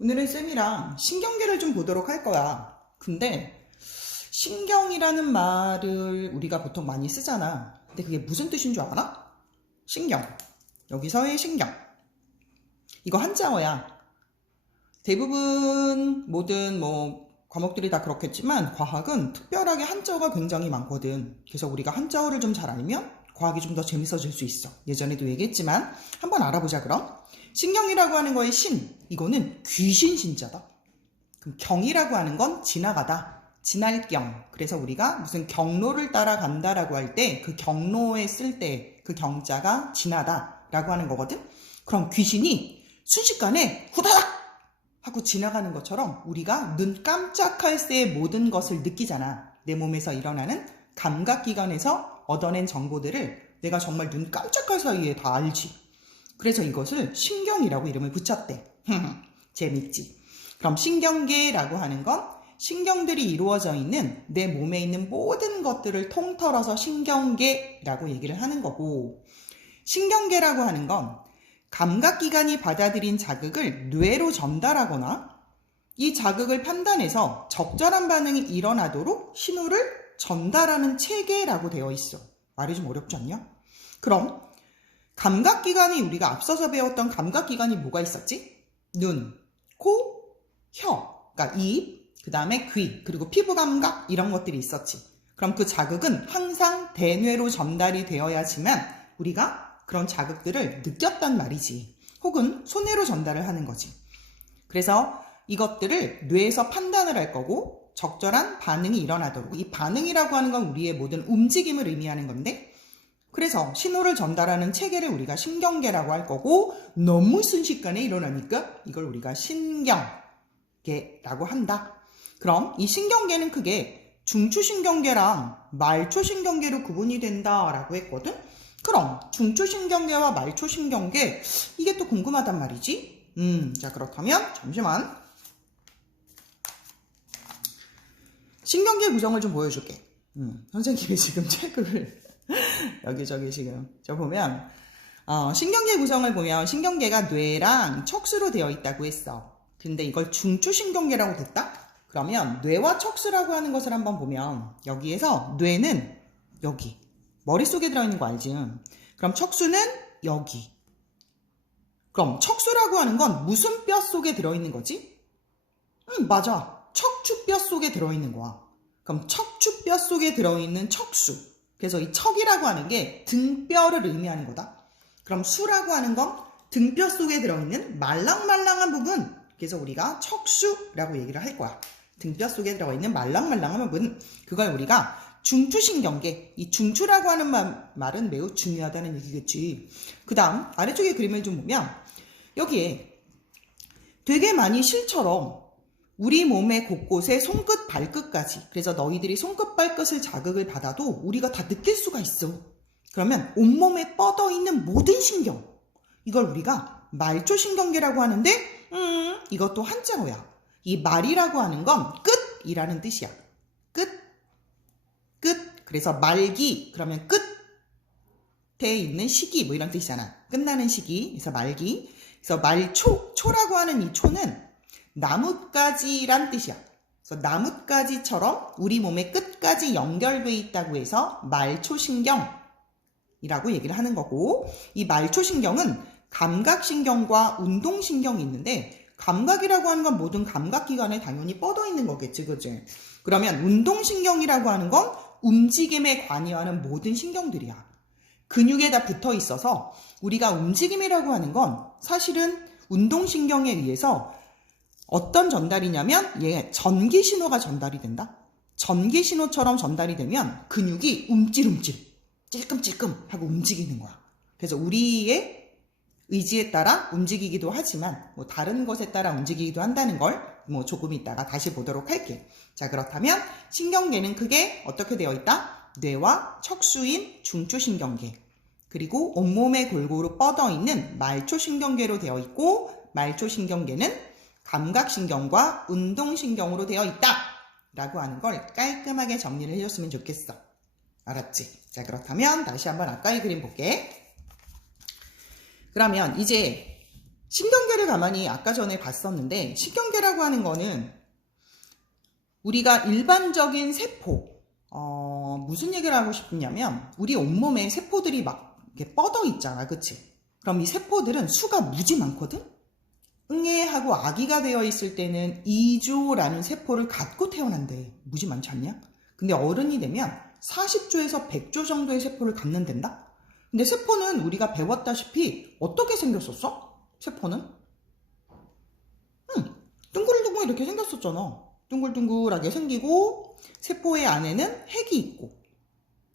오늘은 쌤이랑 신경계를 좀 보도록 할 거야. 근데 신경이라는 말을 우리가 보통 많이 쓰잖아. 근데 그게 무슨 뜻인 줄 알아? 신경. 여기서의 신경. 이거 한자어야. 대부분 모든 과목들이 다 그렇겠지만 과학은 특별하게 한자어가 굉장히 많거든. 그래서 우리가 한자어를 좀 잘 알면 과학이 좀 더 재밌어질 수 있어. 예전에도 얘기했지만 한번 알아보자 그럼. 신경이라고 하는 거의 신, 이거는 귀신 신자다. 그럼 경이라고 하는 건 지나가다, 지날 경. 그래서 우리가 무슨 경로를 따라간다라고 할 때 그 경로에 쓸 때 그 경자가 지나다라고 하는 거거든. 그럼 귀신이 순식간에 후다닥 하고 지나가는 것처럼 우리가 눈 깜짝할 새의 모든 것을 느끼잖아. 내 몸에서 일어나는 감각기관에서 얻어낸 정보들을 내가 정말 눈 깜짝할 사이에 다 알지. 그래서 이것을 신경이라고 이름을 붙였대. 재밌지? 그럼 신경계라고 하는 건 신경들이 이루어져 있는 내 몸에 있는 모든 것들을 통틀어서 신경계라고 얘기를 하는 거고, 신경계라고 하는 건 감각기관이 받아들인 자극을 뇌로 전달하거나 이 자극을 판단해서 적절한 반응이 일어나도록 신호를 전달하는 체계라고 되어 있어. 말이 좀 어렵지 않냐? 그럼 감각기관이 우리가 앞서서 배웠던 감각기관이 뭐가 있었지? 눈, 코, 혀, 그러니까 입, 그 다음에 귀, 그리고 피부 감각 이런 것들이 있었지. 그럼 그 자극은 항상 대뇌로 전달이 되어야지만 우리가 그런 자극들을 느꼈단 말이지. 혹은 손해로 전달을 하는 거지. 그래서 이것들을 뇌에서 판단을 할 거고 적절한 반응이 일어나도록, 이 반응이라고 하는 건 우리의 모든 움직임을 의미하는 건데, 그래서 신호를 전달하는 체계를 우리가 신경계라고 할 거고, 너무 순식간에 일어나니까 이걸 우리가 신경계라고 한다. 그럼 이 신경계는 크게 중추신경계랑 말초신경계로 구분이 된다라고 했거든. 그럼 중추신경계와 말초신경계, 이게 또 궁금하단 말이지. 자, 그렇다면 잠시만 신경계 구성을 좀 보여줄게. 선생님이 지금 책을 여기저기 지금 저 보면 신경계 구성을 보면 신경계가 뇌랑 척수로 되어 있다고 했어. 근데 이걸 중추신경계라고 됐다? 그러면 뇌와 척수라고 하는 것을 한번 보면 여기에서 뇌는 여기 머릿속에 들어있는 거 알지? 그럼 척수는 여기. 그럼 척수라고 하는 건 무슨 뼈 속에 들어있는 거지? 맞아. 척추뼈 속에 들어있는 거야. 그럼 척추뼈 속에 들어있는 척수. 그래서 이 척이라고 하는 게 등뼈를 의미하는 거다. 그럼 수라고 하는 건 등뼈 속에 들어있는 말랑말랑한 부분. 그래서 우리가 척수라고 얘기를 할 거야. 등뼈 속에 들어있는 말랑말랑한 부분. 그걸 우리가 중추신경계, 이 중추라고 하는 말은 매우 중요하다는 얘기겠지. 그 다음 아래쪽에 그림을 좀 보면 여기에 되게 많이 실처럼 우리 몸의 곳곳에 손끝 발끝까지, 그래서 너희들이 손끝 발끝을 자극을 받아도 우리가 다 느낄 수가 있어. 그러면 온몸에 뻗어있는 모든 신경, 이걸 우리가 말초신경계라고 하는데 이것도 한자어야. 이 말이라고 하는 건 끝이라는 뜻이야. 끝. 그래서 말기, 그러면 끝에 있는 시기 뭐 이런 뜻이잖아. 끝나는 시기. 그래서 말기. 그래서 초라고 하는 이 초는 나뭇가지란 뜻이야. 그래서 나뭇가지처럼 우리 몸의 끝까지 연결돼 있다고 해서 말초신경이라고 얘기를 하는 거고, 이 말초신경은 감각신경과 운동신경이 있는데, 감각이라고 하는 건 모든 감각기관에 당연히 뻗어 있는 거겠지, 그치? 그러면 운동신경이라고 하는 건 움직임에 관여하는 모든 신경들이야. 근육에 다 붙어 있어서 우리가 움직임이라고 하는 건 사실은 운동신경에 의해서 어떤 전달이냐면 얘 전기신호가 전달이 된다. 전기신호처럼 전달이 되면 근육이 움찔움찔, 찔끔찔끔 하고 움직이는 거야. 그래서 우리의 의지에 따라 움직이기도 하지만 다른 것에 따라 움직이기도 한다는 걸 조금 이따가 다시 보도록 할게. 자, 그렇다면 신경계는 크게 어떻게 되어 있다? 뇌와 척수인 중추신경계, 그리고 온몸에 골고루 뻗어 있는 말초신경계로 되어 있고, 말초신경계는 감각신경과 운동신경으로 되어 있다 라고 하는 걸 깔끔하게 정리를 해줬으면 좋겠어. 알았지? 자, 그렇다면 다시 한번 아까의 그림 볼게. 그러면 이제 신경계를 가만히 아까 전에 봤었는데, 신경계라고 하는 거는 우리가 일반적인 세포, 무슨 얘기를 하고 싶냐면 우리 온몸에 세포들이 막 이렇게 뻗어 있잖아, 그치? 그럼 이 세포들은 수가 무지 많거든? 응애하고 아기가 되어 있을 때는 2조라는 세포를 갖고 태어난대. 무지 많지 않냐? 근데 어른이 되면 40조에서 100조 정도의 세포를 갖는단다? 근데 세포는 우리가 배웠다시피 어떻게 생겼었어? 세포는? 둥글둥글 이렇게 생겼었잖아. 둥글둥글하게 생기고 세포의 안에는 핵이 있고,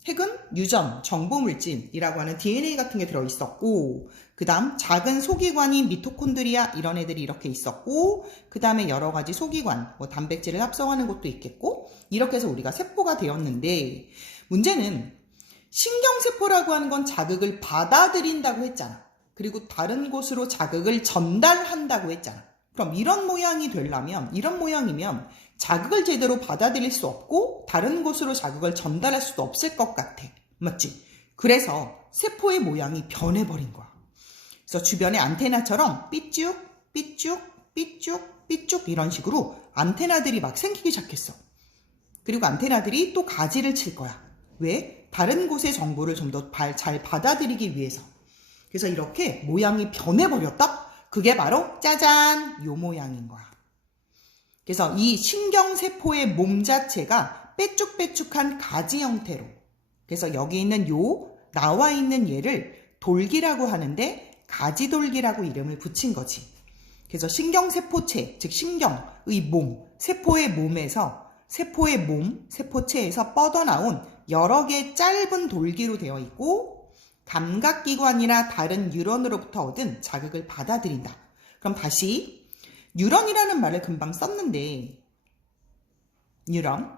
핵은 유전, 정보물질이라고 하는 DNA 같은 게 들어있었고, 그 다음 작은 소기관인 미토콘드리아 이런 애들이 이렇게 있었고, 그 다음에 여러 가지 소기관, 뭐 단백질을 합성하는 것도 있겠고, 이렇게 해서 우리가 세포가 되었는데, 문제는 신경세포라고 하는 건 자극을 받아들인다고 했잖아. 그리고 다른 곳으로 자극을 전달한다고 했잖아. 그럼 이런 모양이 되려면, 이런 모양이면 자극을 제대로 받아들일 수 없고 다른 곳으로 자극을 전달할 수도 없을 것 같아. 맞지? 그래서 세포의 모양이 변해버린 거야. 그래서 주변에 안테나처럼 삐쭉, 삐쭉, 삐쭉, 삐쭉 이런 식으로 안테나들이 막 생기기 시작했어. 그리고 안테나들이 또 가지를 칠 거야. 왜? 다른 곳의 정보를 좀 더 잘 받아들이기 위해서. 그래서 이렇게 모양이 변해버렸다? 그게 바로 짜잔! 요 모양인 거야. 그래서 이 신경세포의 몸 자체가 빼쭉빼쭉한 가지 형태로, 그래서 여기 있는 요 나와 있는 얘를 돌기라고 하는데 가지돌기라고 이름을 붙인 거지. 그래서 신경세포체, 즉 신경의 몸, 세포의 몸에서 세포의 몸, 세포체에서 뻗어나온 여러 개의 짧은 돌기로 되어 있고, 감각기관이나 다른 뉴런으로부터 얻은 자극을 받아들인다. 그럼 다시 뉴런이라는 말을 금방 썼는데, 뉴런,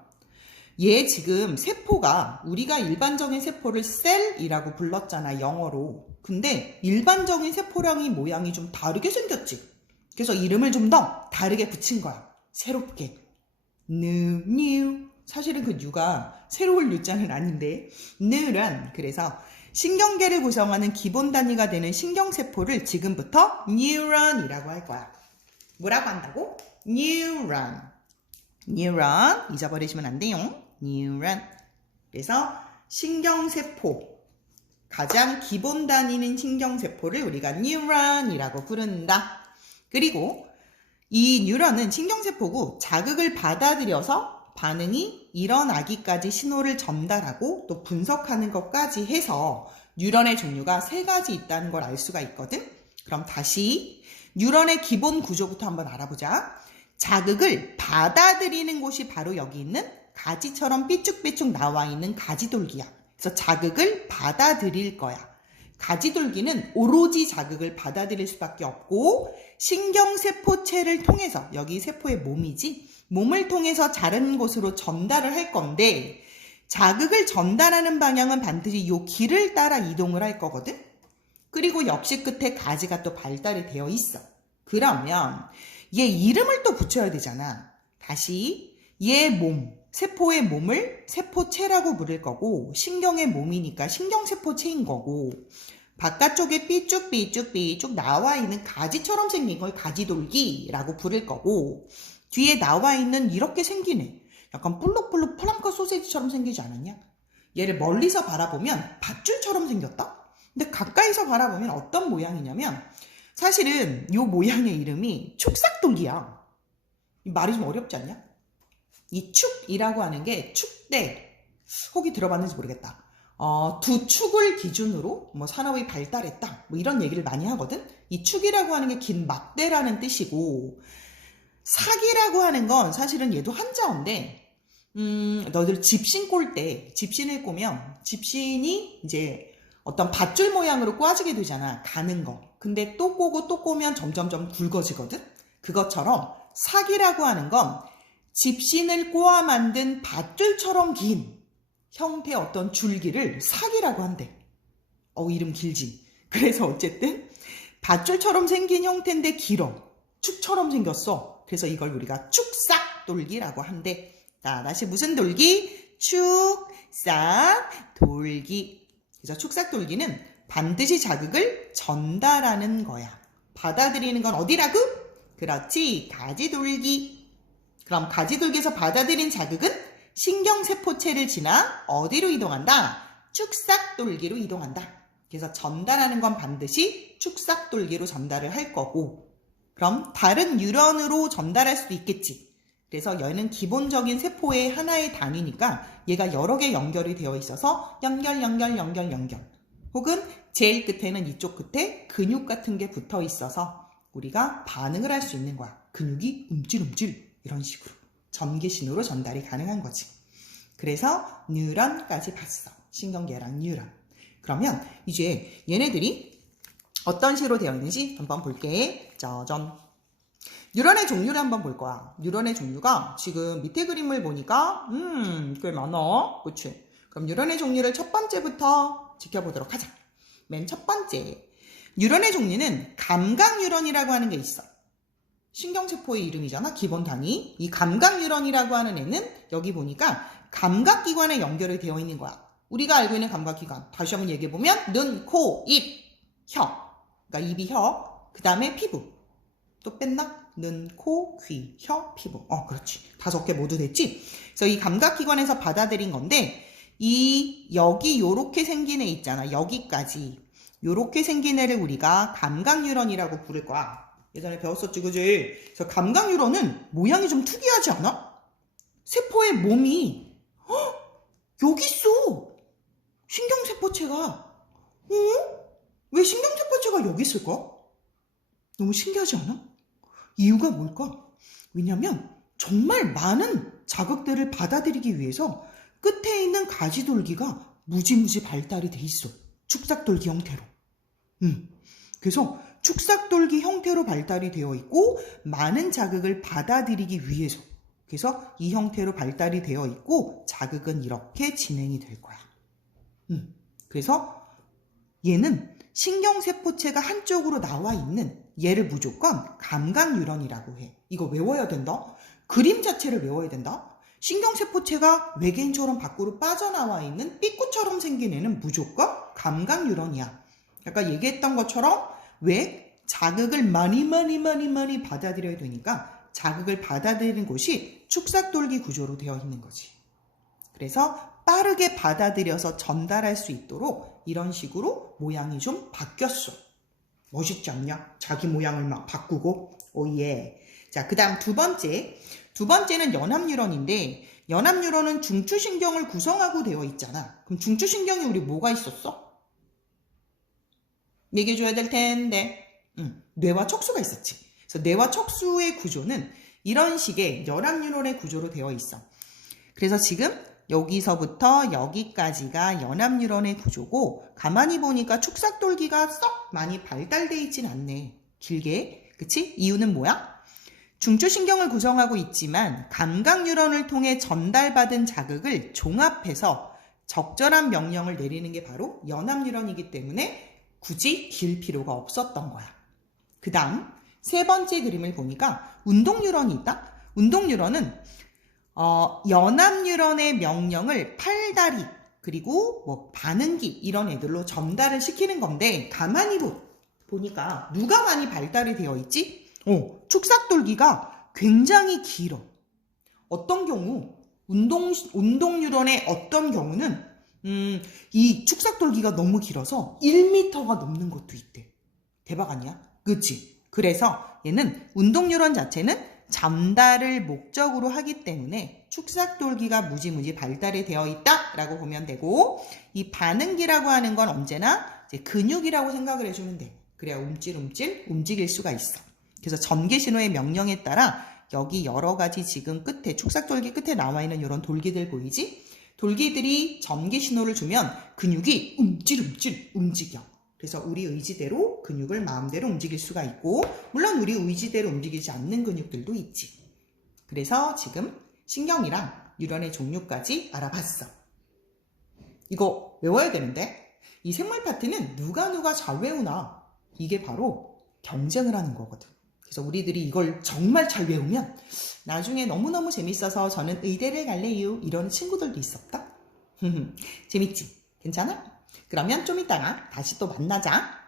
얘 지금 세포가 우리가 일반적인 세포를 셀이라고 불렀잖아, 영어로. 근데 일반적인 세포랑이 모양이 좀 다르게 생겼지. 그래서 이름을 좀 더 다르게 붙인 거야. 새롭게. 뉴. 사실은 그 뉴가 새로울 뉴자는 아닌데, 뉴런. 그래서 신경계를 구성하는 기본 단위가 되는 신경세포를 지금부터 뉴런이라고 할 거야. 뭐라고 한다고? 뉴런. 뉴런. 잊어버리시면 안 돼요. 뉴런. 그래서 신경세포, 가장 기본 단위는 신경세포를 우리가 뉴런이라고 부른다. 그리고 이 뉴런은 신경세포고 자극을 받아들여서 반응이 일어나기까지 신호를 전달하고 또 분석하는 것까지 해서 뉴런의 종류가 3가지 있다는 걸 알 수가 있거든. 그럼 다시 뉴런의 기본 구조부터 한번 알아보자. 자극을 받아들이는 곳이 바로 여기 있는 가지처럼 삐쭉삐쭉 나와 있는 가지돌기야. 그래서 자극을 받아들일 거야. 가지돌기는 오로지 자극을 받아들일 수밖에 없고, 신경세포체를 통해서, 여기 세포의 몸이지, 몸을 통해서 다른 곳으로 전달을 할 건데, 자극을 전달하는 방향은 반드시 요 길을 따라 이동을 할 거거든. 그리고 역시 끝에 가지가 또 발달이 되어 있어. 그러면 얘 이름을 또 붙여야 되잖아. 다시 얘 몸, 세포의 몸을 세포체라고 부를 거고, 신경의 몸이니까 신경세포체인 거고, 바깥쪽에 삐쭉삐쭉 나와 있는 가지처럼 생긴 걸 가지돌기라고 부를 거고, 뒤에 나와 있는 이렇게 생기네. 약간 볼록볼록 프랑크 소세지처럼 생기지 않았냐? 얘를 멀리서 바라보면 밧줄처럼 생겼다? 근데 가까이서 바라보면 어떤 모양이냐면, 사실은 이 모양의 이름이 축삭돌기야. 이 말이 좀 어렵지 않냐? 이 축이라고 하는 게 축대, 혹이 들어봤는지 모르겠다. 두 축을 기준으로 뭐 산업이 발달했다, 뭐 이런 얘기를 많이 하거든. 이 축이라고 하는 게 긴 막대라는 뜻이고, 삭이라고 하는 건 사실은 얘도 한자어인데, 너들 집신 꼴 때, 집신을 꼬면 집신이 이제 어떤 밧줄 모양으로 꼬아지게 되잖아, 가는 거. 근데 또 꼬고 또 꼬면 점점점 굵어지거든. 그것처럼 삭이라고 하는 건 집신을 꼬아 만든 밧줄처럼 긴 형태의 어떤 줄기를 삭이라고 한대. 이름 길지. 그래서 어쨌든 밧줄처럼 생긴 형태인데 길어. 축처럼 생겼어. 그래서 이걸 우리가 축삭돌기라고 한대. 자, 다시 무슨 돌기? 축삭돌기. 그래서 축삭돌기는 반드시 자극을 전달하는 거야. 받아들이는 건 어디라고? 그렇지, 가지돌기. 그럼 가지돌기에서 받아들인 자극은 신경세포체를 지나 어디로 이동한다? 축삭돌기로 이동한다. 그래서 전달하는 건 반드시 축삭돌기로 전달을 할 거고, 그럼 다른 뉴런으로 전달할 수도 있겠지. 그래서 얘는 기본적인 세포의 하나의 단위니까 얘가 여러 개 연결이 되어 있어서 연결. 혹은 제일 끝에는 이쪽 끝에 근육 같은 게 붙어 있어서 우리가 반응을 할 수 있는 거야. 근육이 움찔움찔 이런 식으로 전기신호로 전달이 가능한 거지. 그래서 뉴런까지 봤어. 신경계랑 뉴런. 그러면 이제 얘네들이 어떤 식으로 되어 있는지 한번 볼게. 짜잔. 뉴런의 종류를 한번 볼 거야. 뉴런의 종류가 지금 밑에 그림을 보니까 꽤 많아. 그치? 그럼 뉴런의 종류를 첫 번째부터 지켜보도록 하자. 맨 첫 번째. 뉴런의 종류는 감각 뉴런이라고 하는 게 있어. 신경세포의 이름이잖아. 기본 단위. 이 감각 뉴런이라고 하는 애는 여기 보니까 감각기관에 연결이 되어 있는 거야. 우리가 알고 있는 감각기관. 다시 한번 얘기해보면 눈, 코, 입, 혀. 그러니까 입이 혀. 그 다음에 피부. 또 뺐나? 눈, 코, 귀, 혀, 피부. 그렇지. 5개 모두 됐지? 그래서 이 감각기관에서 받아들인 건데, 여기 요렇게 생긴 애 있잖아. 여기까지. 요렇게 생긴 애를 우리가 감각뉴런이라고 부를 거야. 예전에 배웠었지, 그지? 그래서 감각뉴런은 모양이 좀 특이하지 않아? 세포의 몸이, 여기 있어! 신경세포체가. 왜 신경세포체가 여기 있을까? 너무 신기하지 않아? 이유가 뭘까? 왜냐면 정말 많은 자극들을 받아들이기 위해서 끝에 있는 가지돌기가 무지무지 발달이 돼 있어. 축삭돌기 형태로. 그래서 축삭돌기 형태로 발달이 되어 있고 많은 자극을 받아들이기 위해서. 그래서 이 형태로 발달이 되어 있고 자극은 이렇게 진행이 될 거야. 그래서 얘는 신경세포체가 한쪽으로 나와 있는 얘를 무조건 감각뉴런이라고 해. 이거 외워야 된다. 그림 자체를 외워야 된다. 신경세포체가 외계인처럼 밖으로 빠져나와 있는 삐꾸처럼 생긴 애는 무조건 감각뉴런이야. 아까 얘기했던 것처럼 왜 자극을 많이 받아들여야 되니까 자극을 받아들이는 곳이 축삭돌기 구조로 되어 있는 거지. 그래서 빠르게 받아들여서 전달할 수 있도록 이런 식으로 모양이 좀 바뀌었어. 멋있지 않냐? 자기 모양을 막 바꾸고. 오예. 자, 그 다음 두 번째는 연합뉴런인데 연합뉴런은 중추신경을 구성하고 되어 있잖아. 그럼 중추신경이 우리 뭐가 있었어? 얘기해줘야 될 텐데. 뇌와 척수가 있었지. 그래서 뇌와 척수의 구조는 이런 식의 연합뉴런의 구조로 되어 있어. 그래서 지금 여기서부터 여기까지가 연합뉴런의 구조고 가만히 보니까 축삭돌기가 썩 많이 발달되어 있진 않네. 길게. 그치? 이유는 뭐야? 중추신경을 구성하고 있지만 감각뉴런을 통해 전달받은 자극을 종합해서 적절한 명령을 내리는 게 바로 연합뉴런이기 때문에 굳이 길 필요가 없었던 거야. 그 다음 세 번째 그림을 보니까 운동뉴런이 있다. 운동뉴런은 연합뉴런의 명령을 팔다리 그리고 뭐 반응기 이런 애들로 전달을 시키는 건데 가만히 보니까 누가 많이 발달이 되어 있지? 축삭돌기가 굉장히 길어. 어떤 경우 운동뉴런의 어떤 경우는 이 축삭돌기가 너무 길어서 1m가 넘는 것도 있대. 대박 아니야? 그치? 그래서 얘는 운동뉴런 자체는 전달을 목적으로 하기 때문에 축삭돌기가 무지무지 발달이 되어 있다라고 보면 되고 이 반응기라고 하는 건 언제나 이제 근육이라고 생각을 해주면 돼. 그래야 움찔움찔 움직일 수가 있어. 그래서 전개신호의 명령에 따라 여기 여러 가지 지금 끝에 축삭돌기 끝에 나와 있는 이런 돌기들 보이지? 돌기들이 전개신호를 주면 근육이 움찔움찔 움직여. 그래서 우리 의지대로 근육을 마음대로 움직일 수가 있고 물론 우리 의지대로 움직이지 않는 근육들도 있지. 그래서 지금 신경이랑 뉴런의 종류까지 알아봤어. 이거 외워야 되는데 이 생물 파트는 누가 잘 외우나 이게 바로 경쟁을 하는 거거든. 그래서 우리들이 이걸 정말 잘 외우면 나중에 너무너무 재밌어서 저는 의대를 갈래요 이런 친구들도 있었다. 재밌지? 괜찮아? 그러면 좀 이따가 다시 또 만나자.